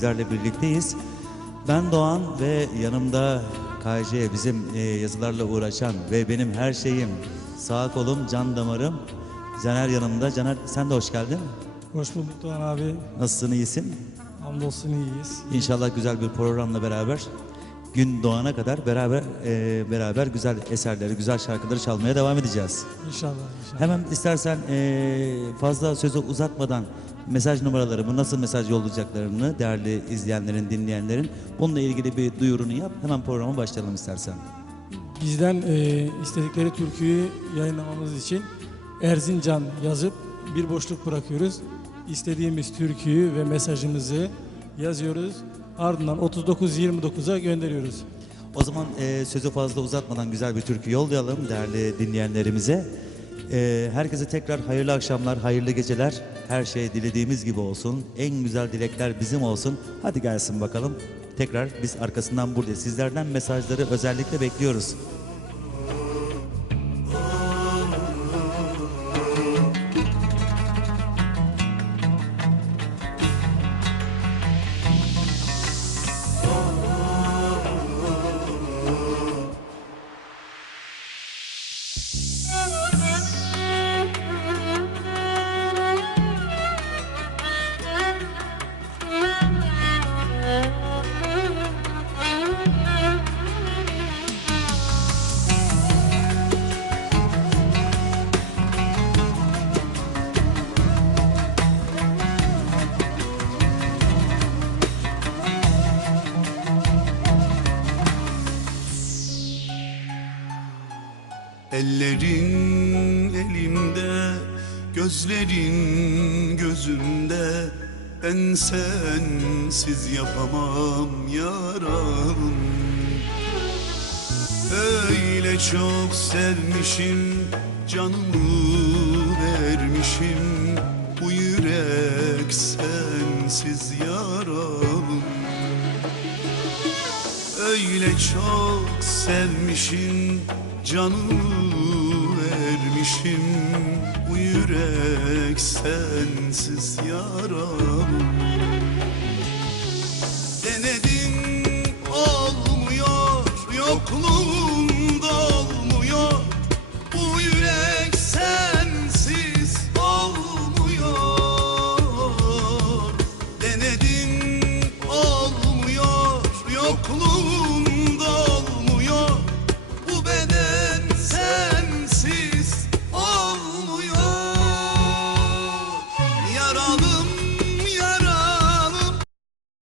sizlerle birlikteyiz. Ben Doğan ve yanımda KC bizim e, yazılarla uğraşan ve benim her şeyim sağ kolum, can damarım. Caner yanımda. Caner sen de hoş geldin. Hoş bulduk Doğan abi. Nasılsın, iyisin? Hamdolsun iyiyiz. İnşallah güzel bir programla beraber gün doğana kadar beraber e, beraber güzel eserleri, güzel şarkıları çalmaya devam edeceğiz. İnşallah inşallah. Hemen istersen e, fazla sözü uzatmadan mesaj numaraları, bu nasıl mesaj yollayacaklarını değerli izleyenlerin, dinleyenlerin bununla ilgili bir duyurunu yap. Hemen programa başlayalım istersen. Bizden e, istedikleri türküyü yayınlamamız için Erzincan yazıp bir boşluk bırakıyoruz. İstediğimiz türküyü ve mesajımızı yazıyoruz. Ardından 39-29'a gönderiyoruz. O zaman e, sözü fazla uzatmadan güzel bir türkü yollayalım değerli dinleyenlerimize. E, herkese tekrar hayırlı akşamlar, hayırlı geceler. Her şey dilediğimiz gibi olsun. En güzel dilekler bizim olsun. Hadi gelsin bakalım. Tekrar biz arkasından buradayız. Sizlerden mesajları özellikle bekliyoruz. Ellerin elimde, gözlerin gözümde. Ben sensiz yapamam yaram. Öyle çok sevmişim, canımı vermişim. Bu yürek sensiz yaram. Öyle çok sevmişim Canımı vermişim. Bu yürek sensiz yaram